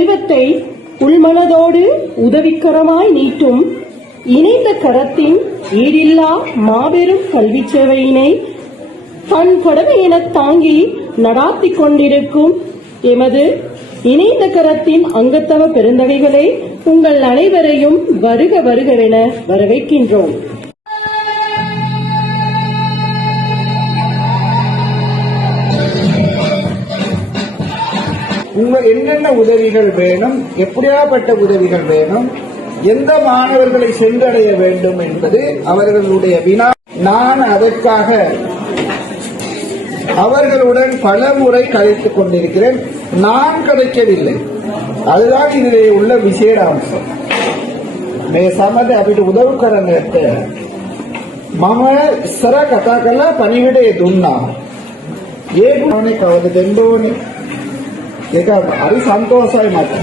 செல்வத்தை உள்மனதோடு உதவிக்கரமாய் நீட்டும் இணைந்த கரத்தின் ஈடில்லா மாபெரும் கல்வி சேவையினை தன் கடமை என தாங்கி நடாத்திக் கொண்டிருக்கும் எமது இணைந்த கரத்தின் அங்கத்தவ பெருந்தகைகளே, உங்கள் அனைவரையும் வருக வருகவென வரவேற்கின்றோம். என்னென்ன உதவிகள் வேணும், எப்படியாப்பட்ட உதவிகள் வேணும், எந்த மாணவர்களை சென்றடைய வேண்டும் என்பது அவர்களுடைய வினா. நான் அதற்காக அவர்களுடன் பல முறை கதைத்துக் கொண்டிருக்கிறேன். நான் கதைக்கவில்லை, அதுதான் இதிலே உள்ள விசேட அம்சம். මේ සමද අපිට උදව් කරන්නට මම ඉස්සර කතා කළා පණිවිඩය දුන්නා. ඒ ගුණේ කවද දෙන්න ඕනේ? ඒක හරි සන්තෝෂයි මට.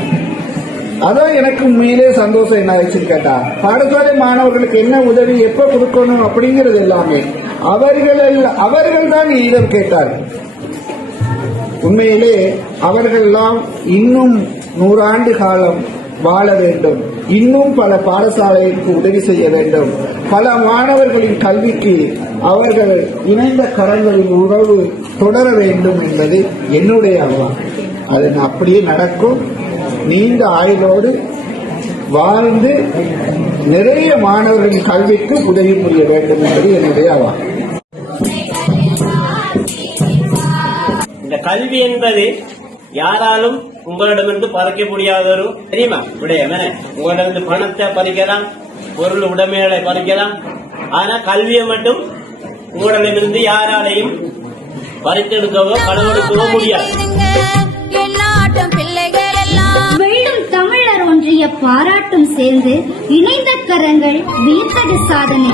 அதான் எனக்கு உண்மையிலே சந்தோஷம் என்ன ஆயிடுச்சுன்னு கேட்டா, பாடசாலை மாணவர்களுக்கு என்ன உதவி எப்ப கொடுக்கணும் அப்படிங்கிறது எல்லாமே அவர்கள் தான் இடம் கேட்டார்கள். உண்மையிலே அவர்கள் எல்லாம் இன்னும் 100 ஆண்டு காலம் வாழ வேண்டும், இன்னும் பல பாடசாலைகளுக்கு உதவி செய்ய வேண்டும், பல மாணவர்களின் கல்விக்கு அவர்கள் இணைந்த கரங்களின் உறவு தொடர வேண்டும் என்பது என்னுடைய அவ்வா. அது அப்படியே நடக்கும். நீண்ட ஆயுளோடு வாழ்ந்து நிறைய மாணவர்களின் கல்விக்கு உதவி புரிய வேண்டும் என்பது என்னுடைய அவ்வா. இந்த கல்வி என்பது யாராலும் உங்களிடமிருந்து பறிக்க முடியாத ஒரு தெரியுமா விடயம். உங்களிடமிருந்து பணத்தை பறிக்கலாம், பொருள் உடைமைகளை பறிக்கலாம், ஆனா கல்வியை மட்டும் உங்களிடமிருந்து யாராலையும் பறித்தெடுக்கவோ களவெடுக்கவோ முடியாது. வெள்ளும் தமிழர் ஒன்றிய பாராட்டும் சேர்ந்து இணைந்த கரங்கள் வியத்தகு சாதனை.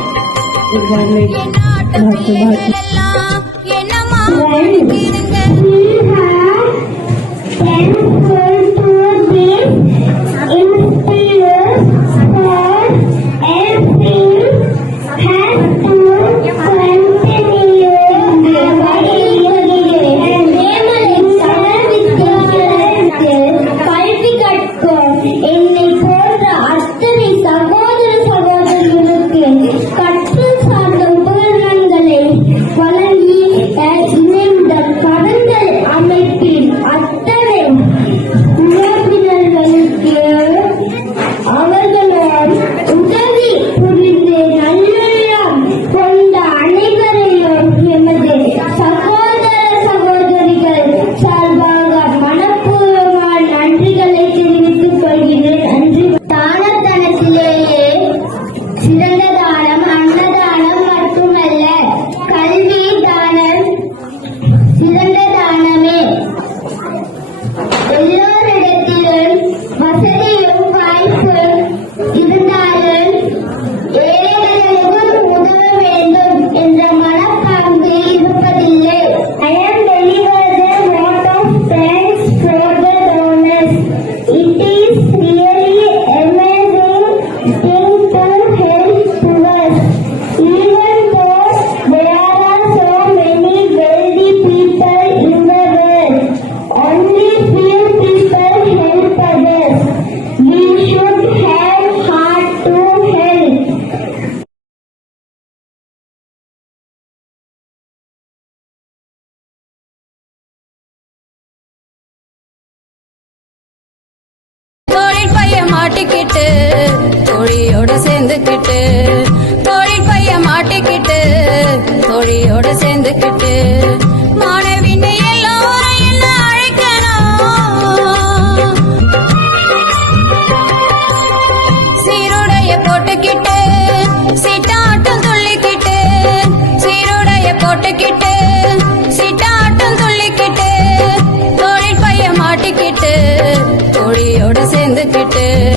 மாட்டிக்கிட்டு தோழியோட சேர்ந்துக்கிட்டு